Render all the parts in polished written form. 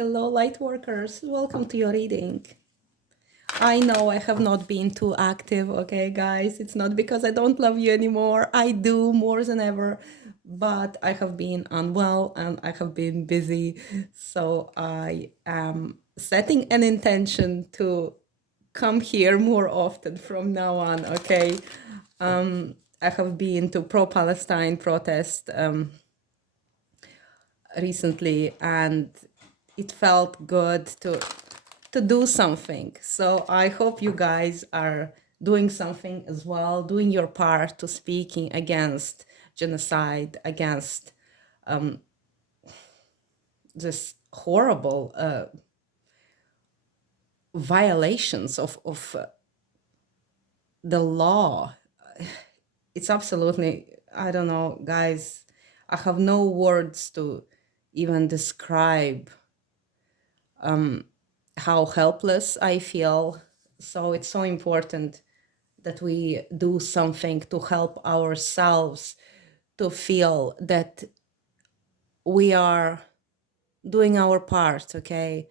Hello, Lightworkers. Welcome to your reading. I know I have not been too active, okay, guys? It's not because I don't love you anymore. I do more than ever, but I have been unwell and I have been busy. So I am setting an intention to come here more often from now on, okay? I have been to pro-Palestine protest recently, and it felt good to do something. So I hope you guys are doing something as well, doing your part to speaking against genocide, against this horrible violations of the law. It's absolutely, I don't know, guys, I have no words to even describe how helpless I feel. So it's so important that we do something to help ourselves to feel that we are doing our part, okay?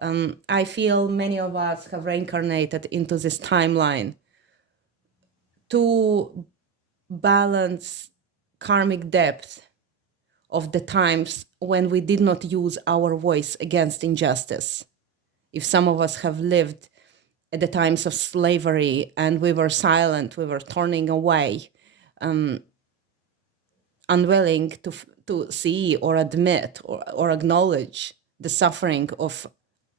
I feel many of us have reincarnated into this timeline to balance karmic depth of the times when we did not use our voice against injustice. If some of us have lived at the times of slavery and we were silent, we were turning away, unwilling to see or admit or acknowledge the suffering of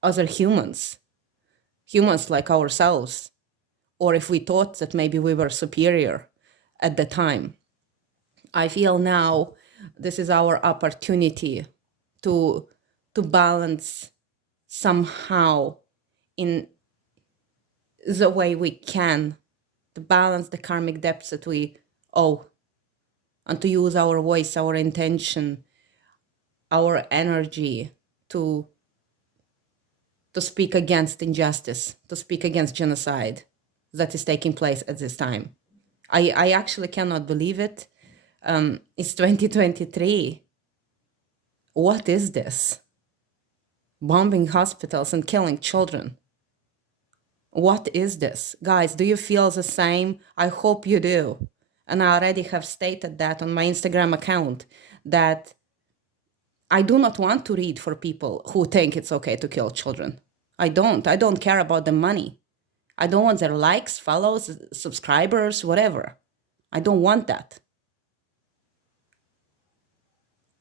other humans like ourselves, or if we thought that maybe we were superior at the time. I feel now this is our opportunity to balance somehow in the way we can, to balance the karmic debts that we owe, and to use our voice, our intention, our energy to speak against injustice, to speak against genocide that is taking place at this time. I actually cannot believe it. It's 2023. What is this? Bombing hospitals and killing children. What is this? Guys, do you feel the same? I hope you do. And I already have stated that on my Instagram account, that I do not want to read for people who think it's okay to kill children. I don't care about the money. I don't want their likes, follows, subscribers, whatever. I don't want that.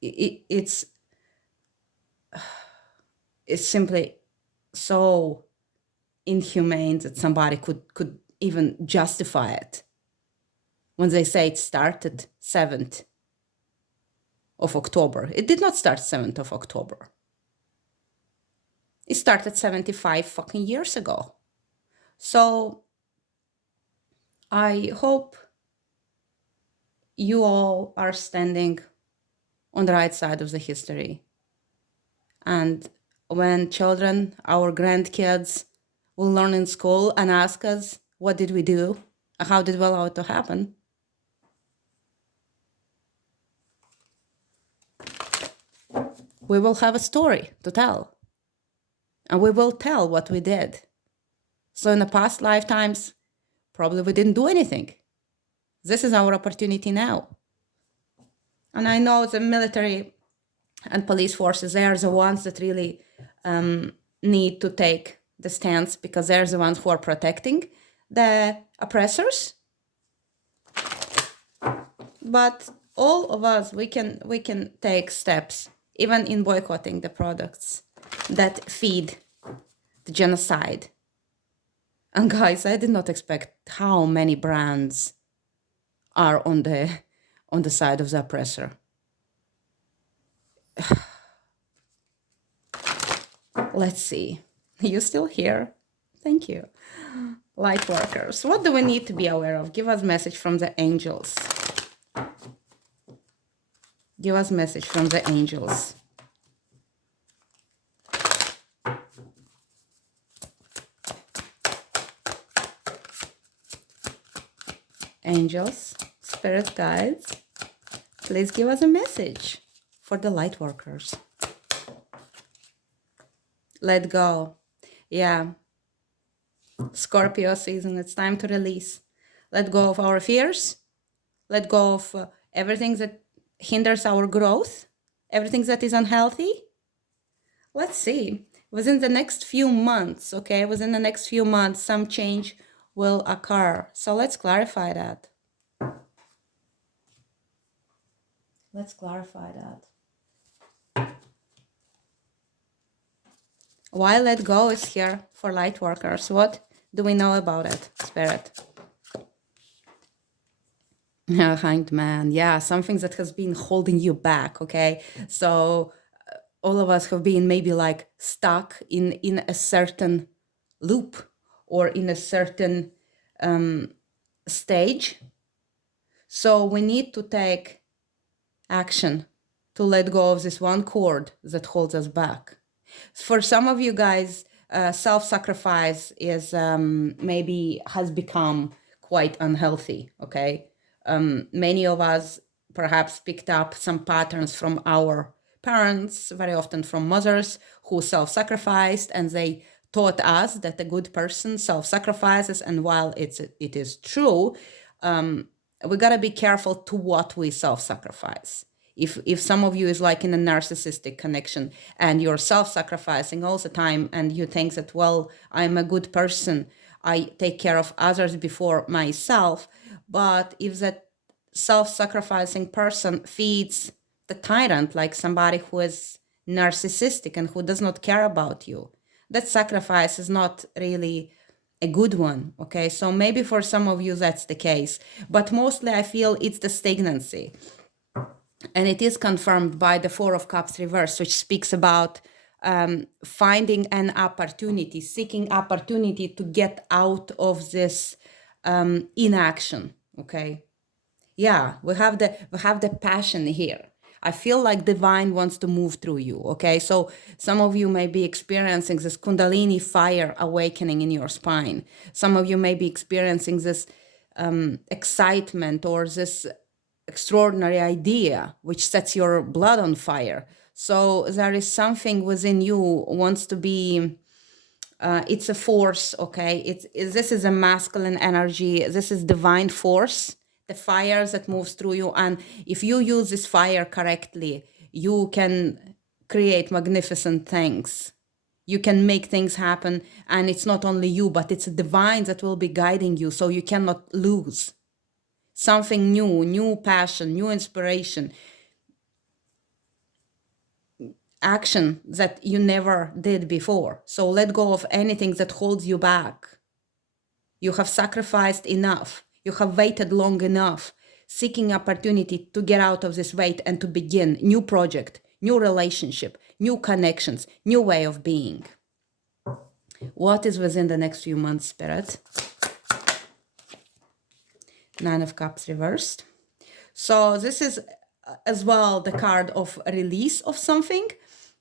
It's simply so inhumane that somebody could even justify it when they say it started 7th of October. It did not start 7th of October. It started 75 fucking years ago. So I hope you all are standing on the right side of the history. And when children, our grandkids, will learn in school and ask us, what did we do? How did we allow it to happen? We will have a story to tell. And we will tell what we did. So in the past lifetimes, probably we didn't do anything. This is our opportunity now. And I know the military and police forces, they are the ones that really need to take the stance, because they're the ones who are protecting the oppressors. But all of us, we can take steps, even in boycotting the products that feed the genocide. And guys, I did not expect how many brands are on the side of the oppressor. Let's see. You still here? Thank you. Lightworkers, what do we need to be aware of? Give us message from the angels. Give us message from the angels. Angels, spirit guides, please give us a message for the Lightworkers. Let go. Yeah. Scorpio season, it's time to release. Let go of our fears. Let go of everything that hinders our growth, everything that is unhealthy. Let's see. Within the next few months, okay, within the next few months, some change will occur. So let's clarify that. Let's clarify that. Why let go is here for light workers? What do we know about it, Spirit? Hanged man, yeah, something that has been holding you back, okay? So all of us have been maybe like stuck in a certain loop or in a certain stage. So we need to take action to let go of this one cord that holds us back. For some of you guys, self-sacrifice is maybe has become quite unhealthy, okay? Many of us perhaps picked up some patterns from our parents, very often from mothers who self-sacrificed, and they taught us that a good person self-sacrifices. And while it is true, we gotta be careful to what we self-sacrifice. If some of you is like in a narcissistic connection and you're self-sacrificing all the time and you think that, well, I'm a good person, I take care of others before myself, but if that self-sacrificing person feeds the tyrant, like somebody who is narcissistic and who does not care about you, that sacrifice is not really a good one, okay? So maybe for some of you that's the case, but mostly I feel it's the stagnancy. And it is confirmed by the Four of Cups reverse, which speaks about finding an opportunity, seeking opportunity to get out of this inaction, okay? Yeah, we have the passion here. I feel like divine wants to move through you, okay? So some of you may be experiencing this Kundalini fire awakening in your spine. Some of you may be experiencing this excitement or this extraordinary idea which sets your blood on fire. So there is something within you wants to be it's a force, okay? This is a masculine energy. This is divine force, the fire that moves through you. And if you use this fire correctly, you can create magnificent things. You can make things happen. And it's not only you, but it's a divine that will be guiding you. So you cannot lose something new passion, new inspiration, action that you never did before. So let go of anything that holds you back. You have sacrificed enough. You have waited long enough, seeking opportunity to get out of this wait and to begin new project, new relationship, new connections, new way of being. What is within the next few months, Spirit? Nine of Cups reversed. So this is as well the card of release of something,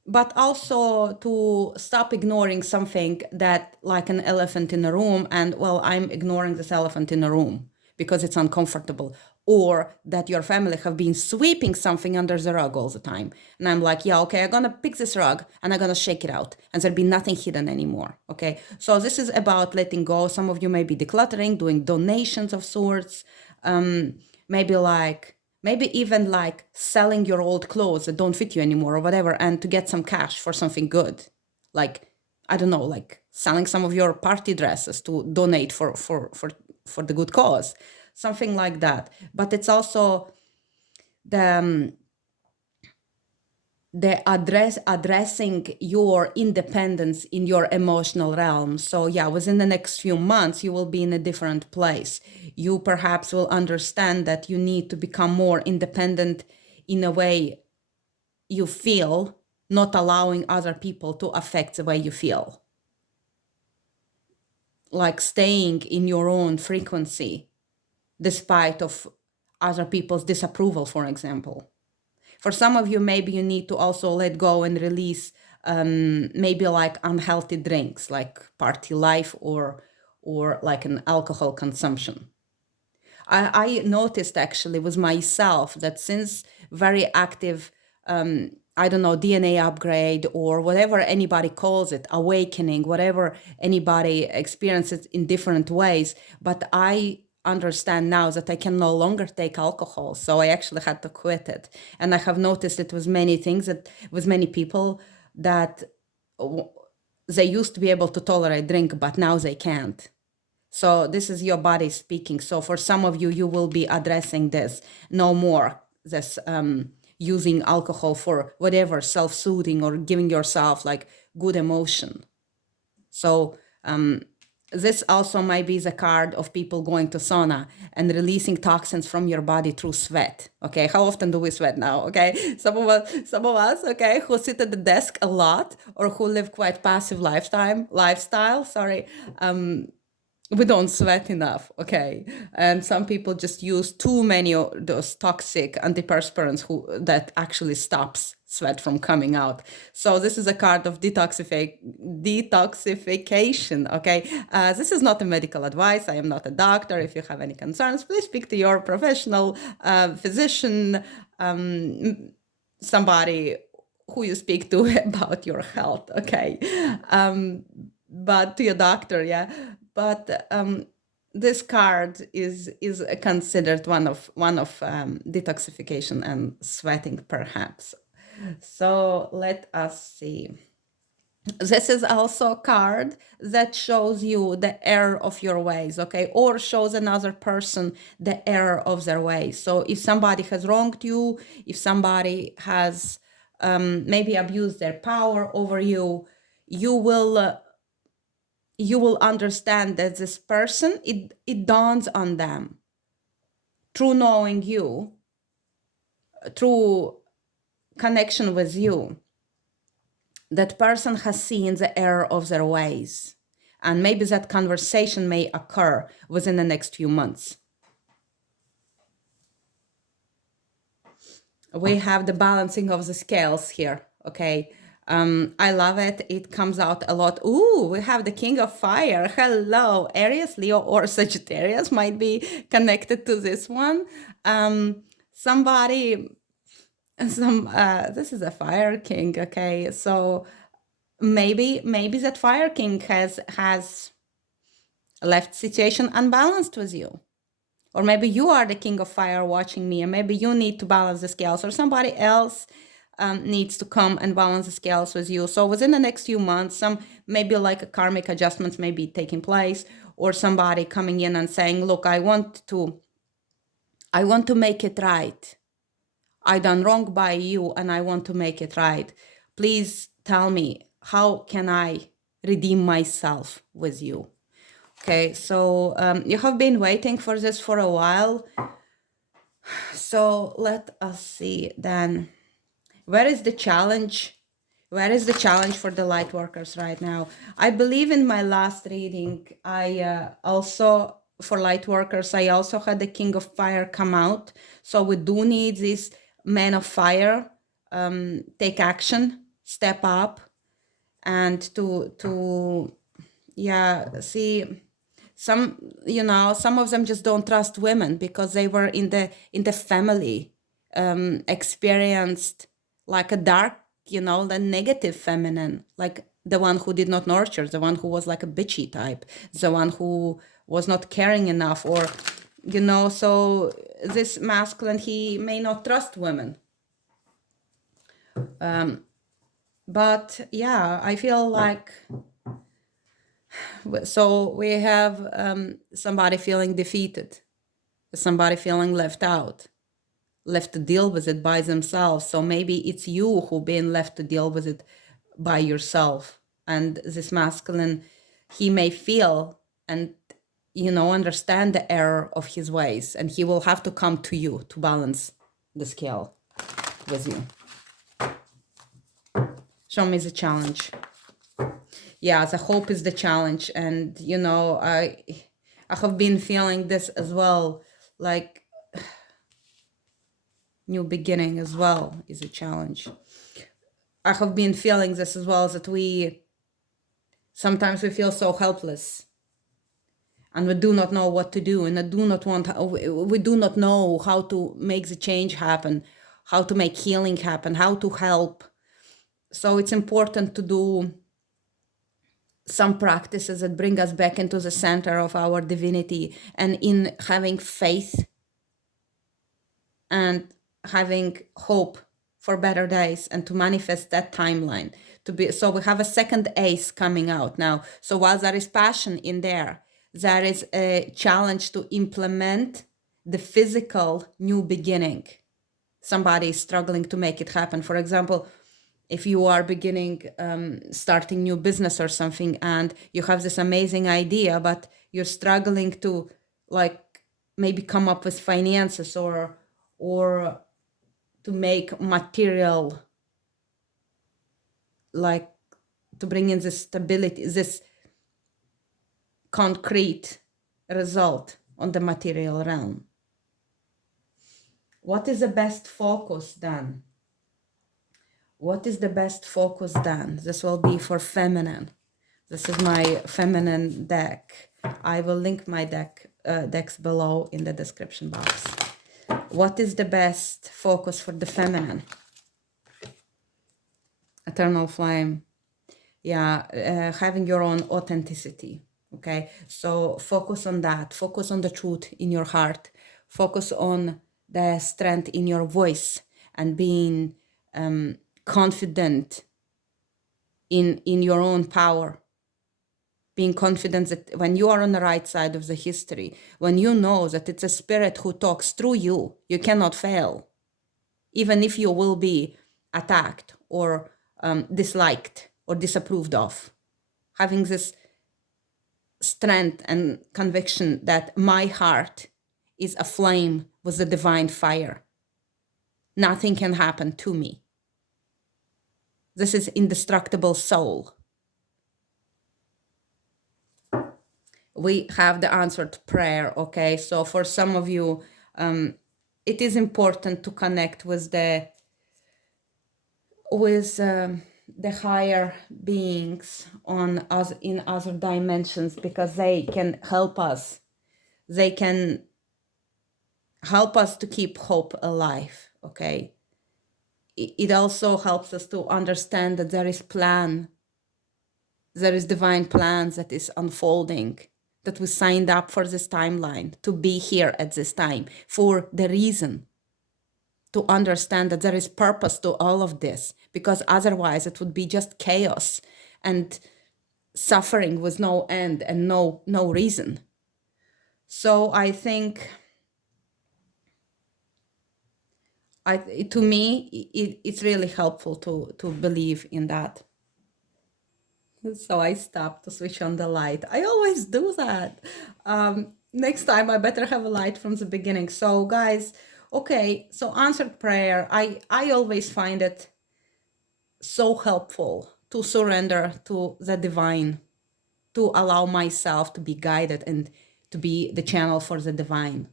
but also to stop ignoring something that like an elephant in a room, and well, I'm ignoring this elephant in a room because it's uncomfortable, or that your family have been sweeping something under the rug all the time. And I'm like, yeah, okay, I'm gonna pick this rug and I'm gonna shake it out and there'll be nothing hidden anymore, okay? So this is about letting go. Some of you may be decluttering, doing donations of sorts, maybe even like selling your old clothes that don't fit you anymore or whatever, and to get some cash for something good. Like, I don't know, like selling some of your party dresses to donate for the good cause, something like that. But it's also the addressing your independence in your emotional realm. So yeah, within the next few months, you will be in a different place. You perhaps will understand that you need to become more independent in a way you feel, not allowing other people to affect the way you feel. Like staying in your own frequency, despite of other people's disapproval, for example. For some of you, maybe you need to also let go and release maybe like unhealthy drinks, like party life or like an alcohol consumption. I noticed actually with myself that since very active I don't know, DNA upgrade or whatever anybody calls it, awakening, whatever anybody experiences in different ways. But I understand now that I can no longer take alcohol. So I actually had to quit it. And I have noticed it with many things, that with many people, that they used to be able to tolerate drink, but now they can't. So this is your body speaking. So for some of you, you will be addressing this no more, this using alcohol for whatever, self-soothing or giving yourself like good emotion. So this also might be the card of people going to sauna and releasing toxins from your body through sweat. Okay, how often do we sweat now? Okay, some of us, okay, who sit at the desk a lot or who live quite passive lifestyle. Sorry, we don't sweat enough, okay? And some people just use too many of those toxic antiperspirants that actually stops sweat from coming out. So this is a card of detoxification, okay? This is not a medical advice. I am not a doctor. If you have any concerns, please speak to your professional physician, somebody who you speak to about your health, okay? But to your doctor, yeah. But this card is considered one of detoxification and sweating, perhaps. So let us see. This is also a card that shows you the error of your ways, okay? Or shows another person the error of their ways. So if somebody has wronged you, if somebody has maybe abused their power over you, you will understand that this person, it dawns on them through knowing you, through connection with you, that person has seen the error of their ways. And maybe that conversation may occur within the next few months. We have the balancing of the scales here, okay? I love it. It comes out a lot. Ooh, we have the King of Fire. Hello, Aries, Leo, or Sagittarius might be connected to this one. This is a Fire King, okay? So maybe that Fire King has left situation unbalanced with you. Or maybe you are the King of Fire watching me, and maybe you need to balance the scales, or somebody else needs to come and balance the scales with you. So within the next few months, some maybe like a karmic adjustments may be taking place, or somebody coming in and saying, look, I want to make it right. I done wrong by you and I want to make it right. Please tell me, how can I redeem myself with you? Okay, so you have been waiting for this for a while. So let us see then. Where is the challenge? Where is the challenge for the light workers right now? I believe in my last reading, I also, for light workers, I also had the King of Fire come out. So we do need this man of fire, take action, step up, and to see, some of them just don't trust women because they were in the family, experienced like a dark, the negative feminine, like the one who did not nurture, the one who was like a bitchy type, the one who was not caring enough, or so this masculine, he may not trust women. But yeah, I feel like, so we have somebody feeling defeated, somebody feeling left out, left to deal with it by themselves. So maybe it's you who been left to deal with it by yourself. And this masculine, he may feel and understand the error of his ways, and he will have to come to you to balance the scale with you. Show me the challenge. Yeah, the hope is the challenge. And I have been feeling this as well, like new beginning as well is a challenge. I have been feeling this as well, that sometimes we feel so helpless and we do not know what to do, and we do not know how to make the change happen, how to make healing happen, how to help. So it's important to do some practices that bring us back into the center of our divinity, and in having faith and having hope for better days, and to manifest that timeline to be. So we have a second ace coming out now. So while there is passion in there, there is a challenge to implement the physical new beginning. Somebody is struggling to make it happen. For example, if you are beginning, starting new business or something, and you have this amazing idea, but you're struggling to like maybe come up with finances or to make material, like to bring in this stability, this concrete result on the material realm. What is the best focus then? What is the best focus then? This will be for feminine. This is my feminine deck. I will link my decks below in the description box. What is the best focus for the feminine? Eternal flame. Yeah, having your own authenticity. Okay, so focus on that. Focus on the truth in your heart. Focus on the strength in your voice, and being confident in your own power. Being confident that when you are on the right side of the history, when you know that it's a spirit who talks through you, you cannot fail. Even if you will be attacked or disliked or disapproved of. Having this strength and conviction that my heart is aflame with the divine fire. Nothing can happen to me. This is indestructible soul. We have the answered prayer, okay? So for some of you, it is important to connect with the higher beings on us in other dimensions, because they can help us. They can help us to keep hope alive, okay? It also helps us to understand that there is plan. There is divine plans that is unfolding, that we signed up for this timeline, to be here at this time for the reason, to understand that there is purpose to all of this, because otherwise it would be just chaos and suffering with no end and no reason. So I think, to me, it's really helpful to believe in that. So I stopped to switch on the light. I always do that. Next time I better have a light from the beginning. So guys, okay, so answered prayer. I always find it so helpful to surrender to the divine, to allow myself to be guided and to be the channel for the divine,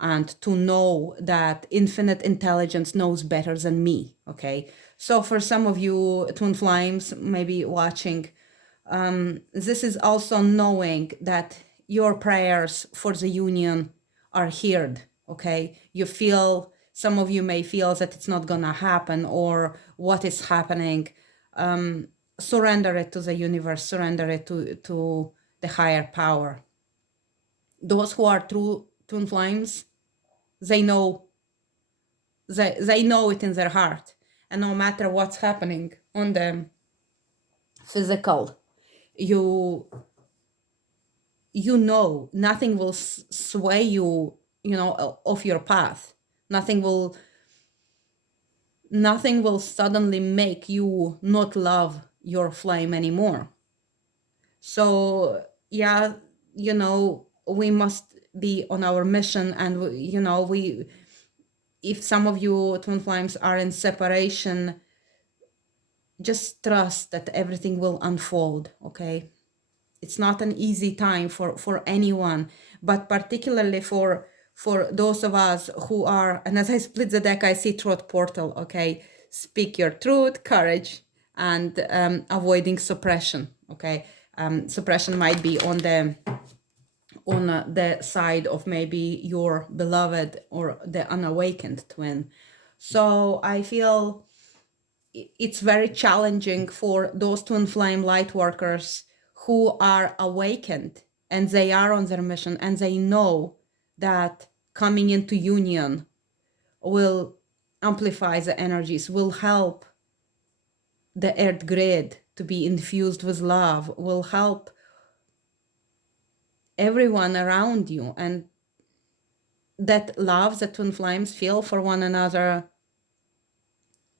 and to know that infinite intelligence knows better than me, okay? So for some of you twin flames maybe watching, this is also knowing that your prayers for the union are heard, okay? You feel, some of you may feel that it's not gonna happen, or what is happening. Surrender it to the universe, surrender it to the higher power. Those who are true twin flames, they know it in their heart, and no matter what's happening on the physical, you know nothing will sway you, off your path. Nothing will suddenly make you not love your flame anymore. So yeah, we must be on our mission, and if some of you twin flames are in separation, just trust that everything will unfold, okay? It's not an easy time for anyone, but particularly for those of us who are, and as I split the deck, I see truth portal, okay? Speak your truth, courage, and avoiding suppression, okay? Suppression might be on the side of maybe your beloved or the unawakened twin. So I feel it's very challenging for those twin flame light workers who are awakened and they are on their mission and they know that coming into union will amplify the energies, will help the earth grid to be infused with love, will help everyone around you, and that love that twin flames feel for one another,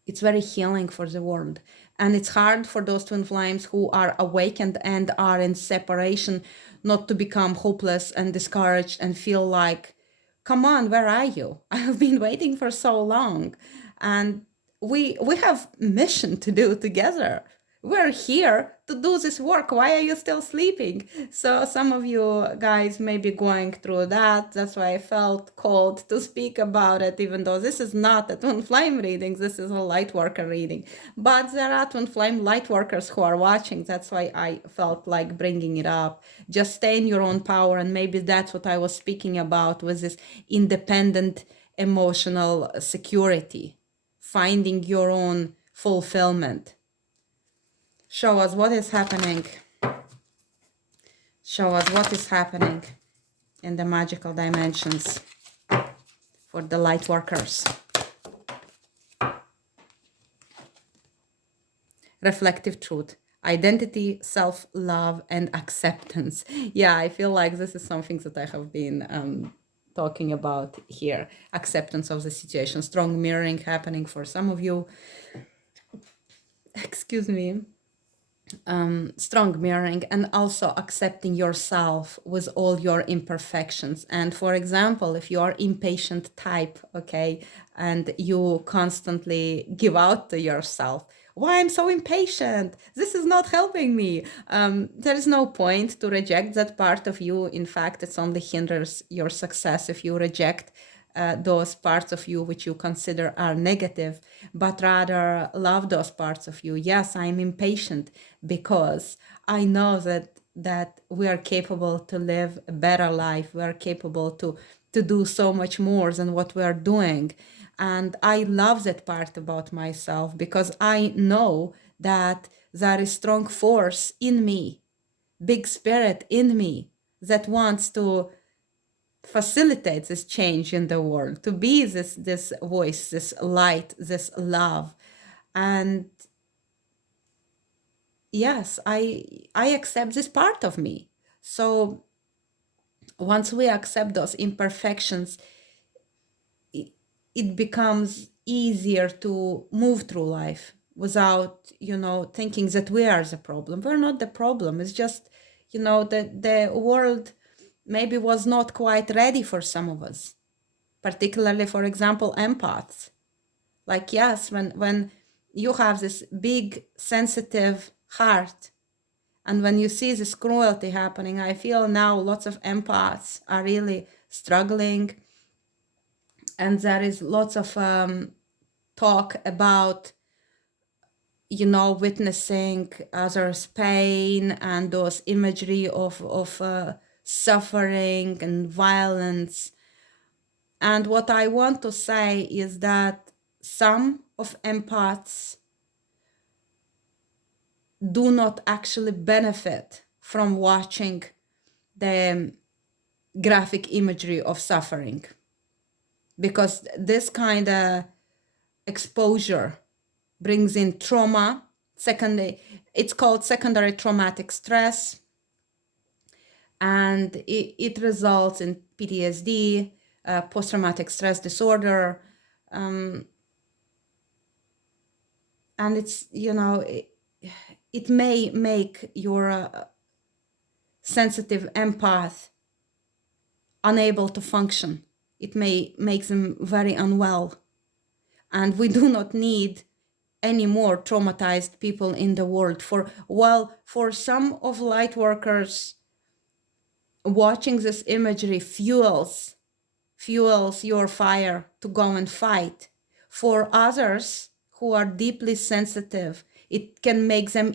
it's very healing for the world. And it's hard for those twin flames who are awakened and are in separation not to become hopeless and discouraged and feel like, come on, where are you? I've been waiting for so long. And we have mission to do together. We're here to do this work. Why are you still sleeping? So some of you guys may be going through that. That's why I felt called to speak about it, even though this is not a twin flame reading. This is a light worker reading. But there are twin flame light workers who are watching. That's why I felt like bringing it up. Just stay in your own power. And maybe that's what I was speaking about with this independent emotional security, finding your own fulfillment. Show us what is happening. Show us what is happening in the magical dimensions for the light workers. Reflective truth, identity, self-love, and acceptance. Yeah, I feel like this is something that I have been talking about here. Acceptance of the situation. Strong mirroring happening for some of you. Excuse me. Strong mirroring, and also accepting yourself with all your imperfections. And for example, if you are impatient type, okay, and you constantly give out to yourself, why I'm so impatient, this is not helping me, there is no point to reject that part of you. In fact, it's only hinders your success if you reject those parts of you which you consider are negative, but rather love those parts of you. Yes, I'm impatient because I know that we are capable to live a better life. We are capable to do so much more than what we are doing. And I love that part about myself because I know that there is strong force in me, big spirit in me that wants to facilitate this change in the world, to be this voice, this light, this love. And yes, I accept this part of me. So once we accept those imperfections, it becomes easier to move through life without, thinking that we are the problem. We're not the problem. It's just, that the world maybe was not quite ready for some of us, particularly, for example, empaths. Like, yes, when you have this big, sensitive heart, and when you see this cruelty happening, I feel now lots of empaths are really struggling. And there is lots of talk about, witnessing others' pain and those imagery of suffering and violence. And what I want to say is that some of empaths do not actually benefit from watching the graphic imagery of suffering, because this kind of exposure brings in trauma. It's called secondary traumatic stress, and it results in PTSD, post-traumatic stress disorder, and it's, it may make your sensitive empath unable to function. It may make them very unwell. And we do not need any more traumatized people in the world. For some of light workers, watching this imagery fuels your fire to go and fight. For others who are deeply sensitive, it can make them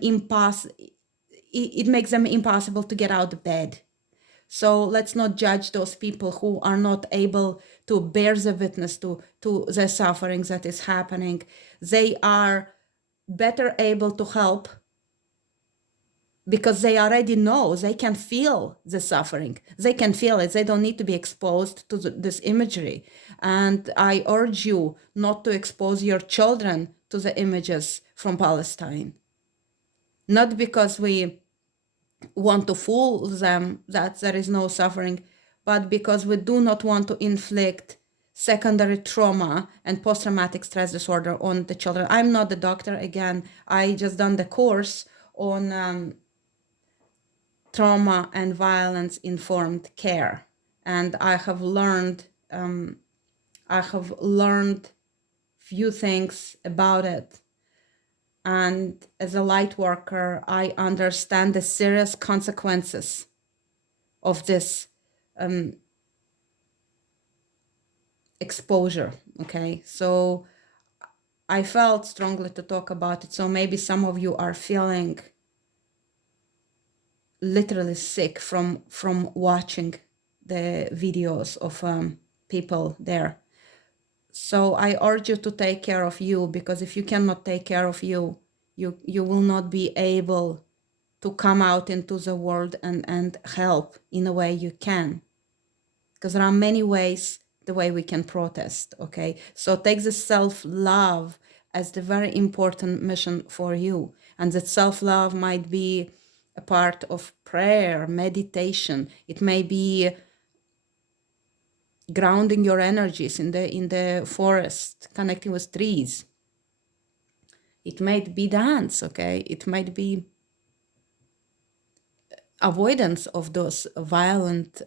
it makes them impossible to get out of bed. So let's not judge those people who are not able to bear the witness to the suffering that is happening. They are better able to help because they already know, they can feel the suffering. They can feel it. They don't need to be exposed to this imagery. And I urge you not to expose your children to the images from Palestine. Not because we want to fool them that there is no suffering, but because we do not want to inflict secondary trauma and post-traumatic stress disorder on the children. I'm not the doctor. Again, I just done the course on trauma and violence informed care, and I have learned few things about it. And as a light worker, I understand the serious consequences of this exposure. Okay, so I felt strongly to talk about it. So maybe some of you are feeling literally sick from watching the videos of people there. So I urge you to take care of you, because if you cannot take care of you, you will not be able to come out into the world and help in a way you can. Because there are many ways the way we can protest, okay? So take the self-love as the very important mission for you. And that self-love might be a part of prayer, meditation. It may be grounding your energies in the forest, connecting with trees. It might be dance, okay? It might be avoidance of those violent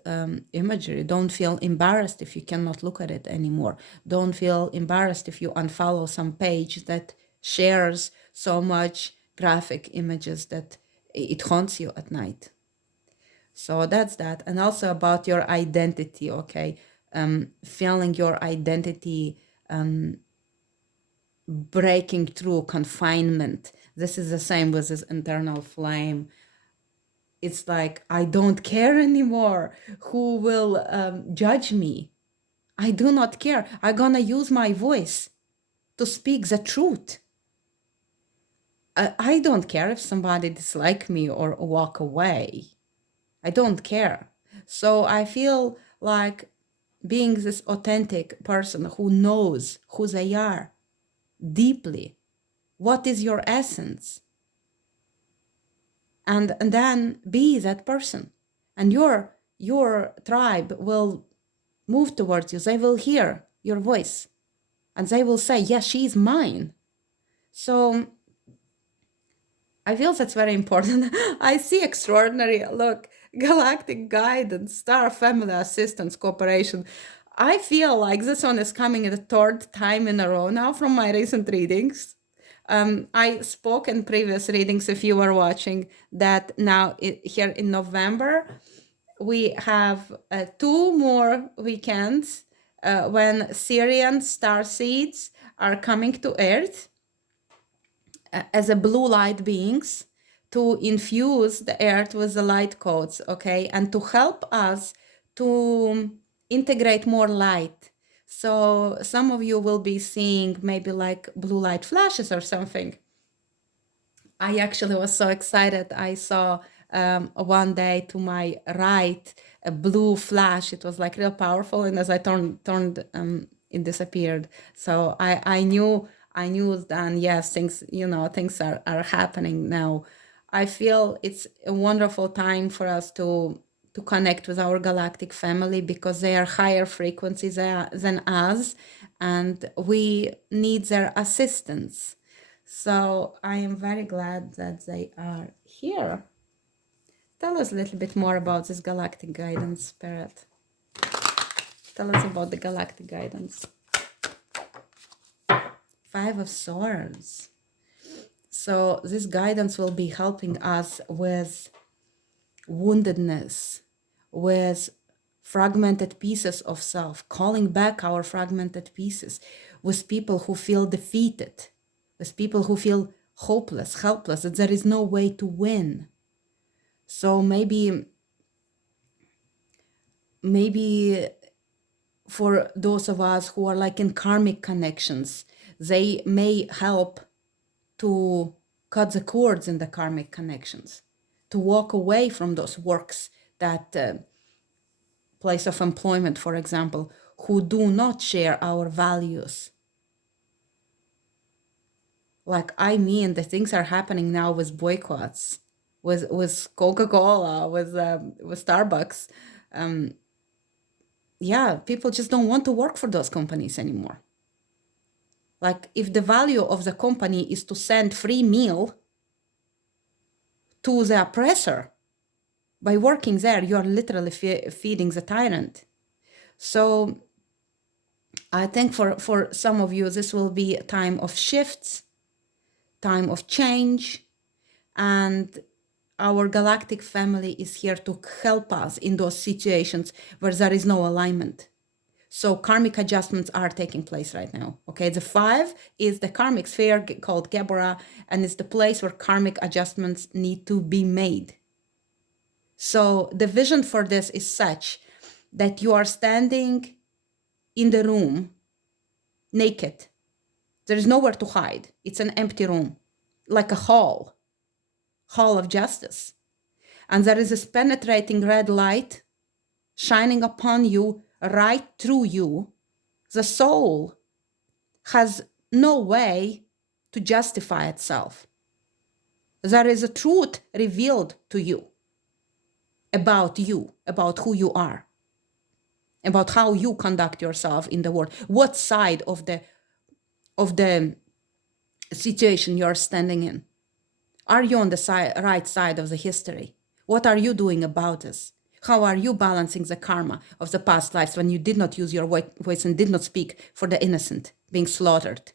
imagery. Don't feel embarrassed if you cannot look at it anymore. Don't feel embarrassed if you unfollow some page that shares so much graphic images that it haunts you at night. So that's that. And also about your identity, okay? Feeling your identity breaking through confinement. This is the same with this internal flame. It's like, I don't care anymore who will judge me. I do not care. I'm gonna use my voice to speak the truth. I don't care if somebody dislike me or walk away. I don't care. So I feel like being this authentic person who knows who they are deeply. What is your essence? And then be that person. And your tribe will move towards you. They will hear your voice. And they will say, yes, she is mine. So I feel that's very important. I see extraordinary, look, galactic guidance, star family assistance cooperation. I feel like this one is coming the third time in a row now from my recent readings. I spoke in previous readings, if you were watching, that now here in November, we have 2 more weekends when Syrian star seeds are coming to Earth as a blue light beings to infuse the earth with the light codes, okay, and to help us to integrate more light. So some of you will be seeing maybe like blue light flashes or something. I actually was so excited. I saw one day to my right a blue flash. It was like real powerful, and as I turned, it disappeared. So I knew then, yes, things things are happening now. I feel it's a wonderful time for us to connect with our galactic family, because they are higher frequencies than us, and we need their assistance. So I am very glad that they are here. Tell us a little bit more about this galactic guidance, Spirit. Tell us about the galactic guidance. 5 of Swords. So this guidance will be helping us with woundedness, with fragmented pieces of self, calling back our fragmented pieces, with people who feel defeated, with people who feel hopeless, helpless, that there is no way to win. So maybe maybe for those of us who are like in karmic connections, they may help to cut the cords in the karmic connections, to walk away from those works, that place of employment, for example, who do not share our values. Like, I mean, the things are happening now with boycotts, with Coca-Cola, with Starbucks. Yeah, people just don't want to work for those companies anymore. Like, if the value of the company is to send free meal to the oppressor, by working there, you are literally feeding the tyrant. So I think for some of you, this will be a time of shifts, time of change, and our galactic family is here to help us in those situations where there is no alignment. So karmic adjustments are taking place right now. Okay, the 5 is the karmic sphere called Gebra, and it's the place where karmic adjustments need to be made. So the vision for this is such that you are standing in the room naked. There is nowhere to hide. It's an empty room, like a hall of justice. And there is this penetrating red light shining upon you, right through you. The soul has no way to justify itself. There is a truth revealed to you, about who you are, about how you conduct yourself in the world, what side of the situation you're standing in. Are you on the right side of the history? What are you doing about this? How are you balancing the karma of the past lives when you did not use your voice and did not speak for the innocent being slaughtered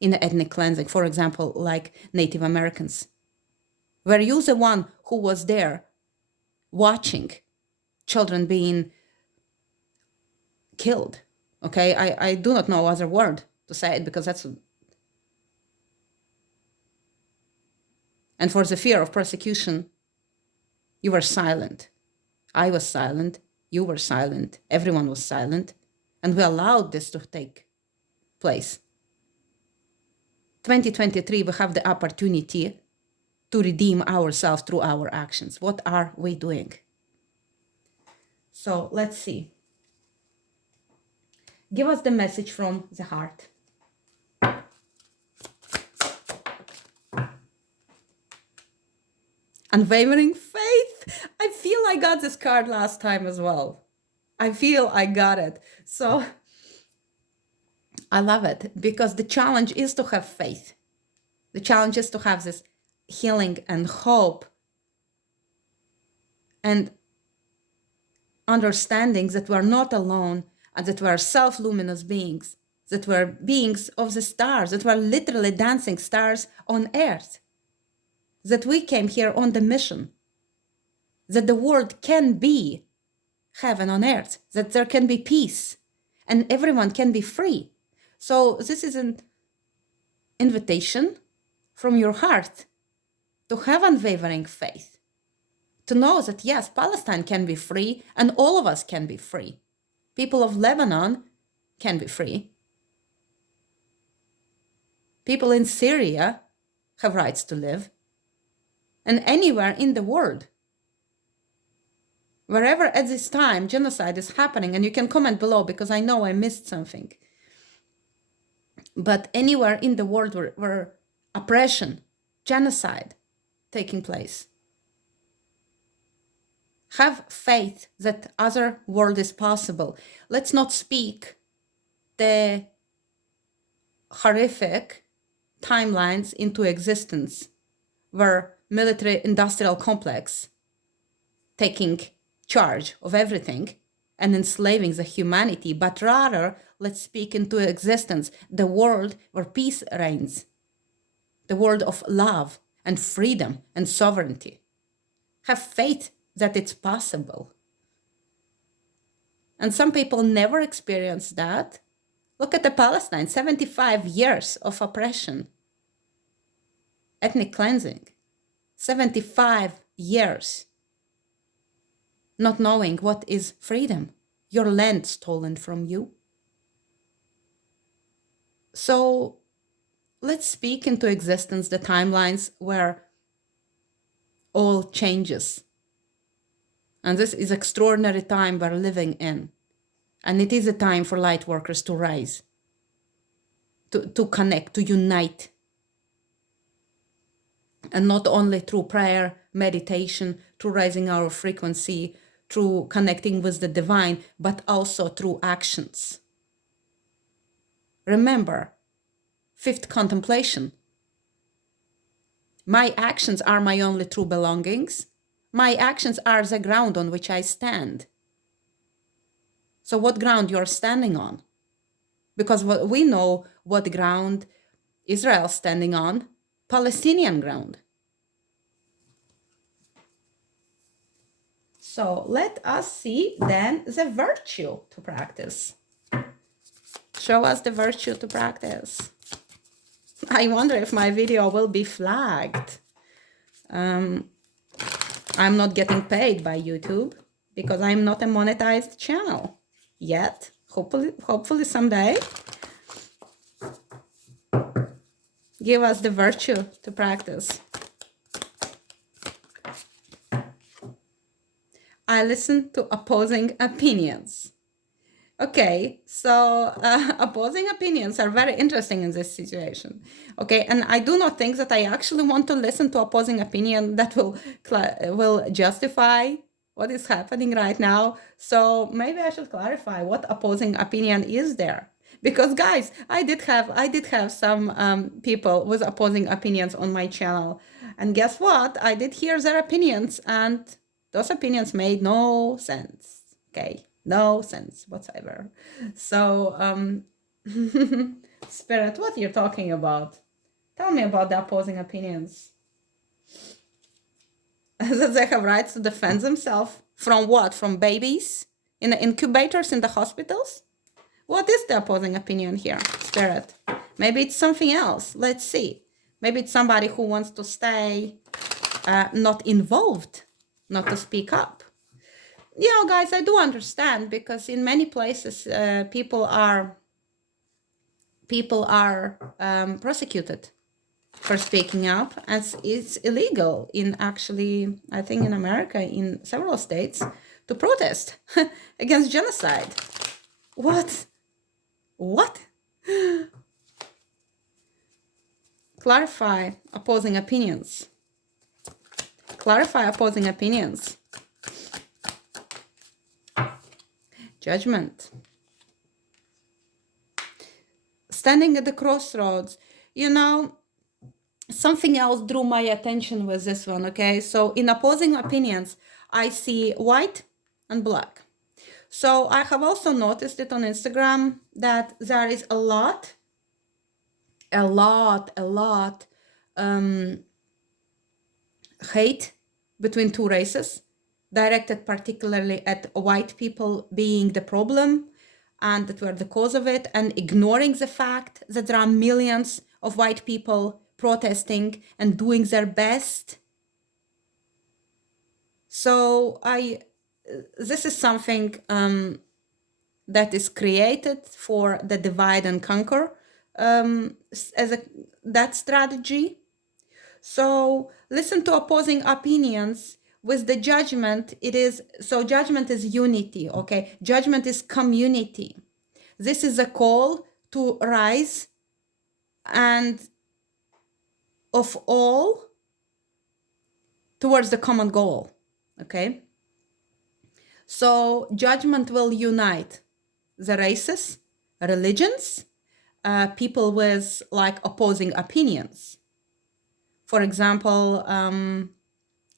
in the ethnic cleansing, for example, like Native Americans? Were you the one who was there watching children being killed? Okay, I do not know other word to say it, because that's... And for the fear of persecution, you were silent. I was silent. You were silent. Everyone was silent. And we allowed this to take place. 2023, we have the opportunity to redeem ourselves through our actions. What are we doing? So let's see. Give us the message from the heart. Unwavering faith. I feel I got this card last time as well. I feel I got it. So I love it, because the challenge is to have faith. The challenge is to have this healing and hope and understanding that we're not alone, and that we're self-luminous beings, that we're beings of the stars, that we're literally dancing stars on earth, that we came here on the mission, that the world can be heaven on earth, that there can be peace, and everyone can be free. So this is an invitation from your heart to have unwavering faith, to know that yes, Palestine can be free, and all of us can be free. People of Lebanon can be free. People in Syria have rights to live. And anywhere in the world, wherever at this time genocide is happening, and you can comment below because I know I missed something, but anywhere in the world where oppression, genocide taking place, have faith that other world is possible. Let's not speak the horrific timelines into existence, where military industrial complex taking charge of everything and enslaving the humanity, but rather let's speak into existence the world where peace reigns, the world of love and freedom and sovereignty. Have faith that it's possible. And some people never experience that. Look at the Palestine, 75 years of oppression, ethnic cleansing, 75 years. not knowing what is freedom, your land stolen from you. So let's speak into existence the timelines where all changes. And this is extraordinary time we're living in. And it is a time for light workers to rise, to connect, to unite. And not only through prayer, meditation, through raising our frequency, through connecting with the divine, but also through actions. Remember, fifth contemplation. My actions are my only true belongings. My actions are the ground on which I stand. So what ground you're standing on? Because we know what ground Israel's standing on, Palestinian ground. So let us see then the virtue to practice. Show us the virtue to practice. I wonder if my video will be flagged. I'm not getting paid by YouTube because I'm not a monetized channel yet. Hopefully someday. Give us the virtue to practice. I listen to opposing opinions. Okay, so opposing opinions are very interesting in this situation. Okay, and I do not think that I actually want to listen to opposing opinion that will justify what is happening right now. So maybe I should clarify what opposing opinion is there. Because guys, I did have some people with opposing opinions on my channel, and guess what? I did hear their opinions, and those opinions made no sense. Okay, no sense whatsoever. So, Spirit, what you're talking about? Tell me about the opposing opinions. That they have rights to defend themselves from what? From babies in the incubators in the hospitals? What is the opposing opinion here, Spirit? Maybe it's something else. Let's see. Maybe it's somebody who wants to stay not involved, not to speak up. You know, guys, I do understand, because in many places people are prosecuted for speaking up, as it's illegal in, actually, I think in America, in several states, to protest against genocide. What? Clarify opposing opinions. Clarify opposing opinions. Judgment. Standing at the crossroads. You know, something else drew my attention with this one, okay? So in opposing opinions, I see white and black. So I have also noticed it on Instagram that there is a lot hate between two races, directed particularly at white people being the problem and that we're the cause of it, and ignoring the fact that there are millions of white people protesting and doing their best. So this is something that is created for the divide and conquer that strategy. So listen to opposing opinions with the judgment. So judgment is unity, okay? Judgment is community. This is a call to rise and of all towards the common goal, okay? So judgment will unite the races, religions, people with like opposing opinions. For example,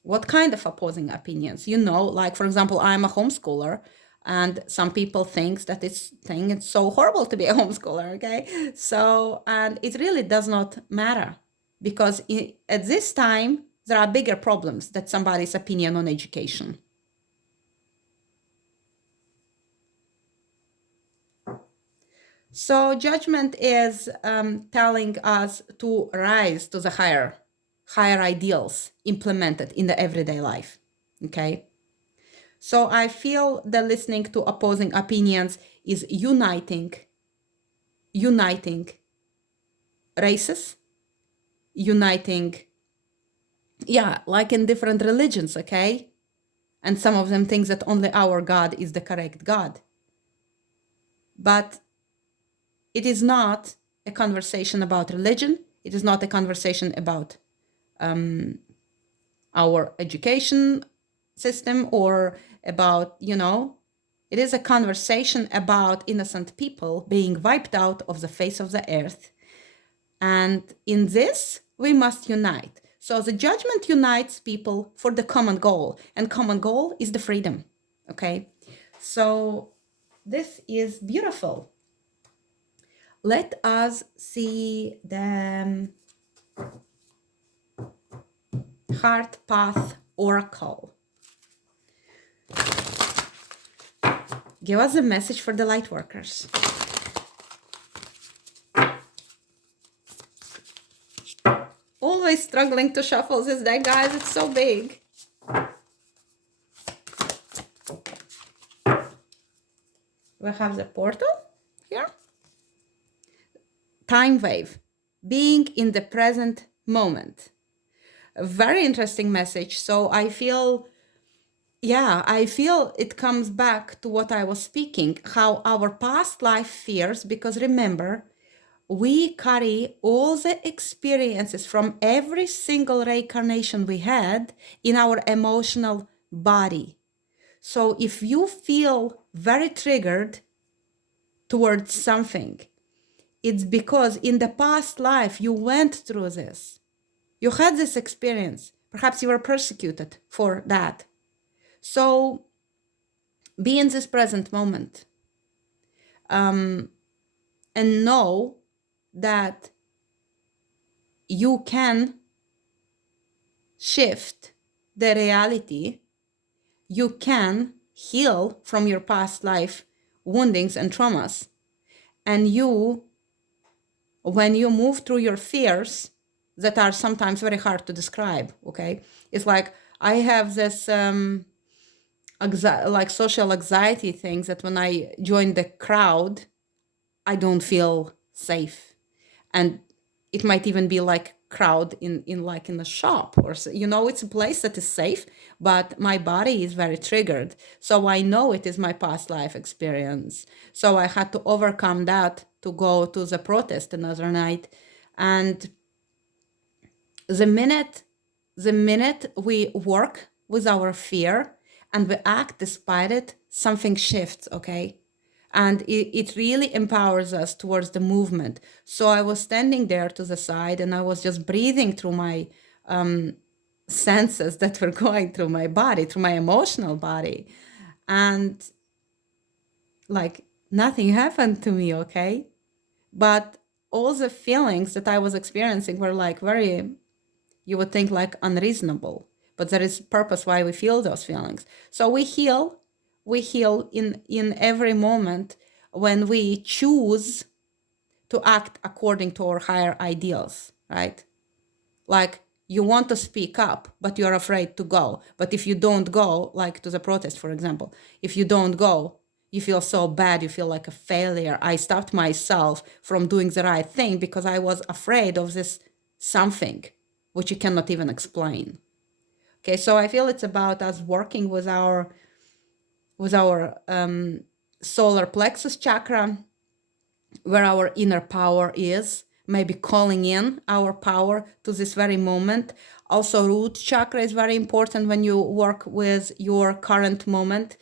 what kind of opposing opinions? You know, like, for example, I'm a homeschooler, and some people think that it's so horrible to be a homeschooler, okay? So, and it really does not matter, because at this time, there are bigger problems than somebody's opinion on education. So judgment is telling us to rise to the higher ideals implemented in the everyday life, okay? So I feel that listening to opposing opinions is uniting races, uniting, yeah, like in different religions, okay? And some of them think that only our God is the correct God. But it is not a conversation about religion. It is not a conversation about our education system or about, it is a conversation about innocent people being wiped out of the face of the earth. And in this, we must unite. So the judgment unites people for the common goal, and common goal is the freedom. Okay, so this is beautiful. Let us see the Heart Path Oracle. Give us a message for the Lightworkers. Always struggling to shuffle this deck, guys. It's so big. We have the portal here. Time wave. Being in the present moment. A very interesting message. So I feel it comes back to what I was speaking, how our past life fears, because remember, we carry all the experiences from every single reincarnation we had in our emotional body. So if you feel very triggered towards something, it's because in the past life you went through this. You had this experience. Perhaps you were persecuted for that. So be in this present moment and know that you can shift the reality. You can heal from your past life woundings and traumas. And when you move through your fears that are sometimes very hard to describe, okay? It's like I have this like social anxiety things that when I join the crowd, I don't feel safe. And it might even be like crowd in the shop or it's a place that is safe, but my body is very triggered. So I know it is my past life experience. So I had to overcome that to go to the protest another night. And the minute we work with our fear and we act despite it, something shifts, okay? And it really empowers us towards the movement. So I was standing there to the side and I was just breathing through my senses that were going through my body, through my emotional body. And like nothing happened to me, okay? But all the feelings that I was experiencing were like very, you would think like unreasonable, but there is purpose why we feel those feelings. So we heal in every moment when we choose to act according to our higher ideals, right? Like you want to speak up, but you're afraid to go. But if you don't go, like to the protest, for example, if you don't go, you feel so bad, you feel like a failure. I stopped myself from doing the right thing because I was afraid of this something which you cannot even explain. Okay, so I feel it's about us working with our solar plexus chakra, where our inner power is, maybe calling in our power to this very moment. Also, root chakra is very important when you work with your current moment,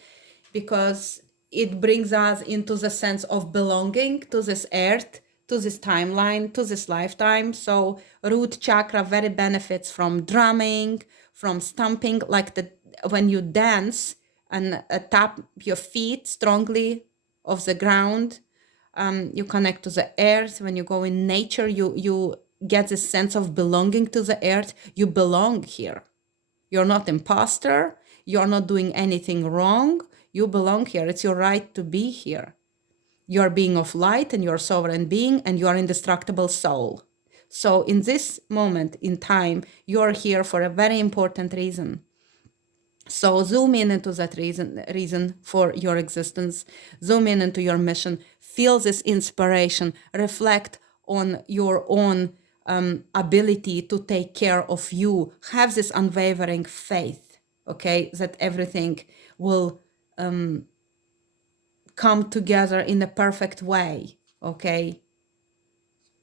because it brings us into the sense of belonging to this earth, to this timeline, to this lifetime. So root chakra very benefits from drumming, from stomping, like when you dance and tap your feet strongly off the ground. You connect to the earth. When you go in nature, you get this sense of belonging to the earth. You belong here. You're not imposter. You're not doing anything wrong. You belong here. It's your right to be here. You're being of light and you're sovereign being and you're indestructible soul. So in this moment in time, you're here for a very important reason. So zoom in into that reason for your existence. Zoom in into your mission. Feel this inspiration. Reflect on your own ability to take care of you. Have this unwavering faith, okay, that everything will come together in a perfect way, okay?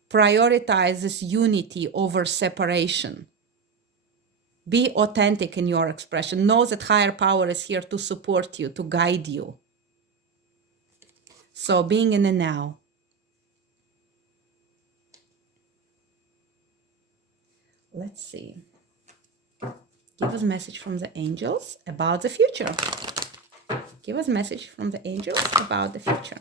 Prioritize this unity over separation. Be authentic in your expression. Know that higher power is here to support you, to guide you. So being in the now. Let's see. Give us a message from the angels about the future. Give us a message from the angels about the future.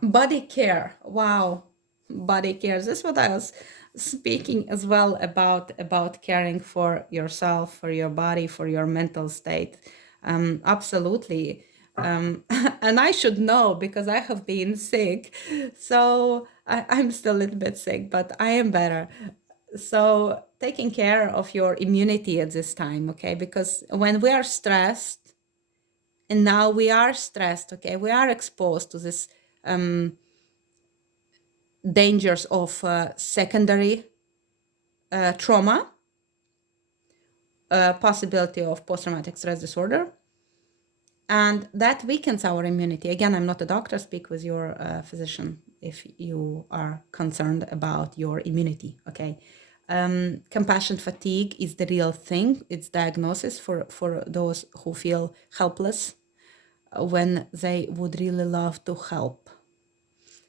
Body care. Wow. Body care. This is what I was speaking as well about caring for yourself, for your body, for your mental state. Absolutely. And I should know because I have been sick. So I'm still a little bit sick, but I am better. So taking care of your immunity at this time, okay? Because when we are stressed, and now we are stressed, okay, we are exposed to this dangers of secondary trauma, possibility of post-traumatic stress disorder, and that weakens our immunity. Again, I'm not a doctor. Speak with your physician if you are concerned about your immunity, okay? Compassion fatigue is the real thing. It's diagnosis for those who feel helpless when they would really love to help.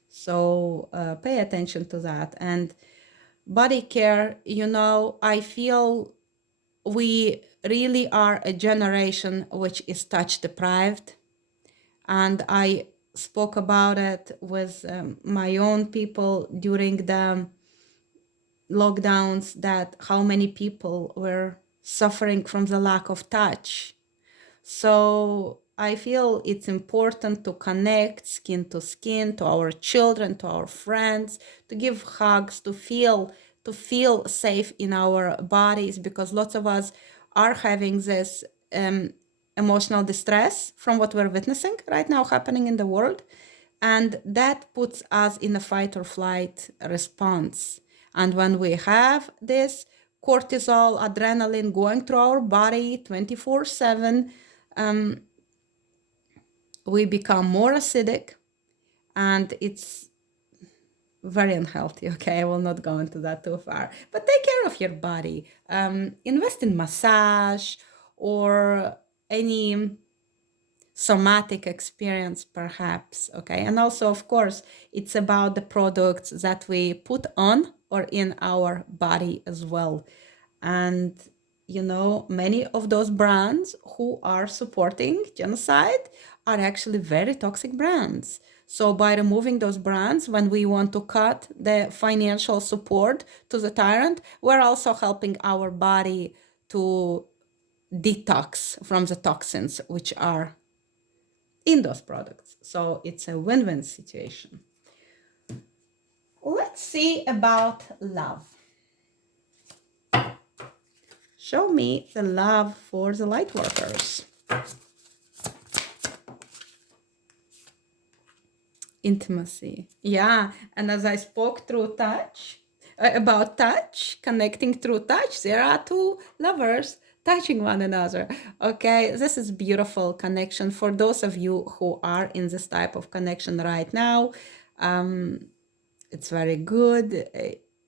So pay attention to that. And body care, you know, I feel we really are a generation which is touch deprived. And I spoke about it with my own people during the lockdowns, that how many people were suffering from the lack of touch. So I feel it's important to connect skin to our children, to our friends, to give hugs, to feel safe in our bodies, because lots of us are having this emotional distress from what we're witnessing right now happening in the world. And that puts us in a fight or flight response. And when we have this cortisol, adrenaline going through our body 24/7, we become more acidic, and it's very unhealthy. Okay, I will not go into that too far, but take care of your body. Invest in massage or any somatic experience perhaps, okay? And also, of course, it's about the products that we put on or in our body as well. And you know, many of those brands who are supporting genocide are actually very toxic brands. So by removing those brands, when we want to cut the financial support to the tyrant, we're also helping our body to detox from the toxins which are in those products. So it's a win-win situation. Let's see about love. Show me the love for the light workers. Intimacy. Yeah, and as I spoke through touch, about touch, connecting through touch, there are two lovers touching one another. Okay, this is beautiful connection for those of you who are in this type of connection right now. It's very good.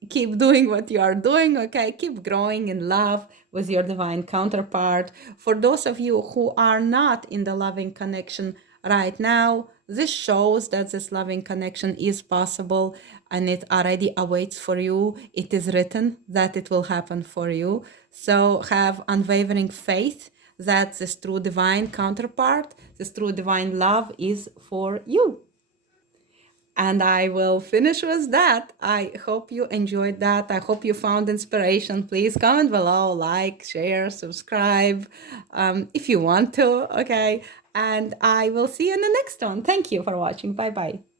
Keep doing what you are doing, okay? Keep growing in love with your divine counterpart. For those of you who are not in the loving connection right now, this shows that this loving connection is possible and it already awaits for you. It is written that it will happen for you. So have unwavering faith that this true divine counterpart, this true divine love is for you. And I will finish with that. I hope you enjoyed that. I hope you found inspiration. Please comment below, like, share, subscribe if you want to. Okay. And I will see you in the next one. Thank you for watching. Bye bye.